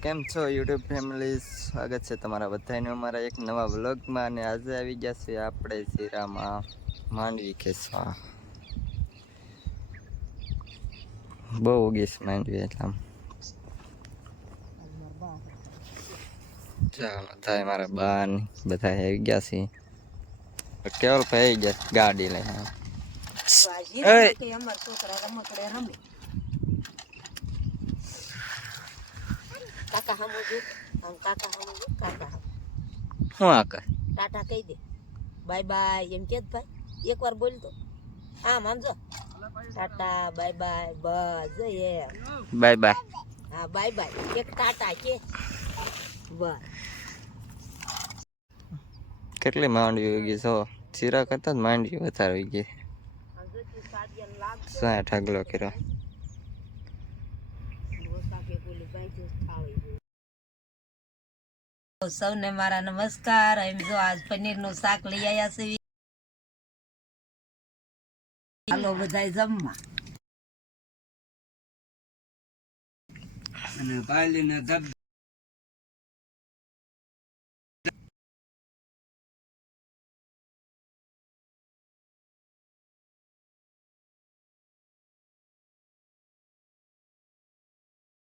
કેમ છો YouTube family, સ્વાગત છે તમારા બધાનું અમારા એક નવા વ્લોગમાં. અને આજે આવી ગયા છે આપણે શિરામાં માંડવી ખેંચવા. બહુ ઉગીશ માંડવી એટલે આમ બધા મારા બા ને બધા આવી ગયા છે. કેવલ ભાઈ આવી ગયા ગાડી લઈને. કાકા હમો જો આમ કાકા હમો જો કાકા શું આકા ટાટા કહી દે બાય બાય એમ કે ભાઈ એકવાર બોલ તો આમ આમ જો ટાટા બાય બાય બસ એમ બાય બાય. હા બાય બાય એક ટાટા કે બસ. કેટલી માંડવી ઉગી છો? શીરા કરતા જ માંડવી વધારે ઉગી. સાઠ ઢગલો કર્યો. સૌને મારા નમસ્કાર. એમ જો આજ પનીર નું શાક લઈ આવ્યા છે. હાલો બધાય જમવા. અને પાલીને